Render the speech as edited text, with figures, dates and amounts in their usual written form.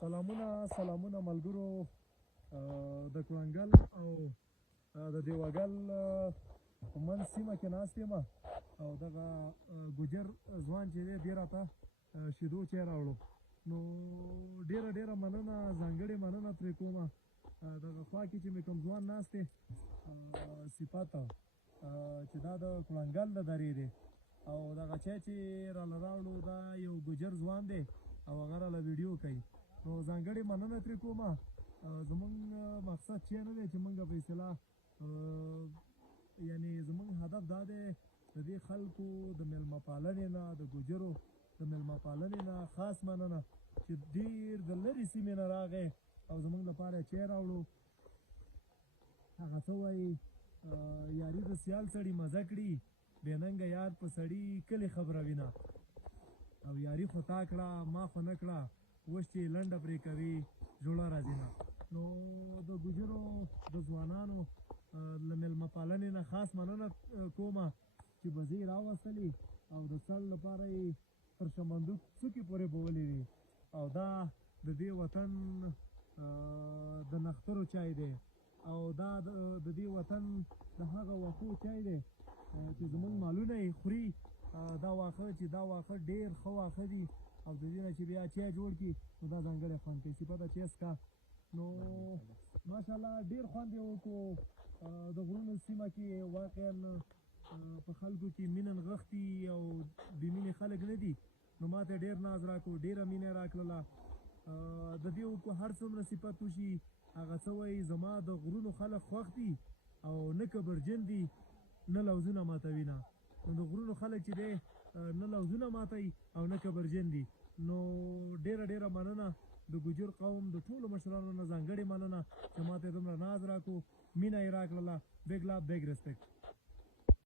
سلامونه ملګرو د کړنګل او د دیوګل په منځ سیمه کې ناست یم او دغه ګوجر ځوان چې دی دې راته شیدو چای راوړو نو ډېره مننه ځانګړې مننه ترې کومه دغه خوا کې چې مې کوم ځوان ناست دی صفت چې دا د کړنګل د درې دی او دغه چای چې راله راوړو دا یو ګوجر ځوان دی او هغه راله ویډیو کوي نو ځانګړې مننه ترې کومه زمونږ مقصد چې نه دی چې مونږ په اصطلاح یعنی زمونږ هدف دا دی د دې خلکو د میلمه پالنې نه د ګوجرو د میلمه پالنې نه خاص مننه چې ډېر د لرې سیمې نه راغی او زمونږ لپاره یې چای راوړو هغه څه وایي یاري د سیال سړي مزه کړي بې ننګه یار په سړي کلي خبره وینه او یاري خو تا کړه ما خو نه کړه اوس چې لنډه پرې کوي جوړه راځي نه نو د ګوجرو د ځوانانو له میلمه پالنې نه خاص مننه کومه چې بزې یې راوستلې او د څړ لپاره یې تر شمندوق څوکې پورې بولې وي او دا د دې وطن د نښترو چای دی او دا د دې وطن د هغه واښو چای دی چې زمونږ مالونه یې خوري دا واښه چې دا واښه ډېر ښه واښه دي او د دې نه چې بیا چای جوړ کړي نو دا ځانګړی خوند کوي صفته چای څښه نو ماشاءالله ډېر خوند یې وکړو د غرونو سیمه کې واقعا په خلکو کې مینه نغښتي او بې مینې خلک نه دي نو ما ته ډېر ناز راکړو ډېره مینه یې راکړله د دې وکړو هر څومره صفت وشي هغه څه وایي زما د غرونو خلک خوښ دي او نه کبرجن دي نه لوزونه ماتوي نه نو د غرونو خلک چې دی نه لوزونه ماتوي او نه کبرجن دي نو ډېره مننه د ګوجر قوم د ټولو مشرانو نه ځانګړې مننه چې ما ته دومره ناز راکړو مینه یې راکړله بیګ لاف بیګ ریسپیکټ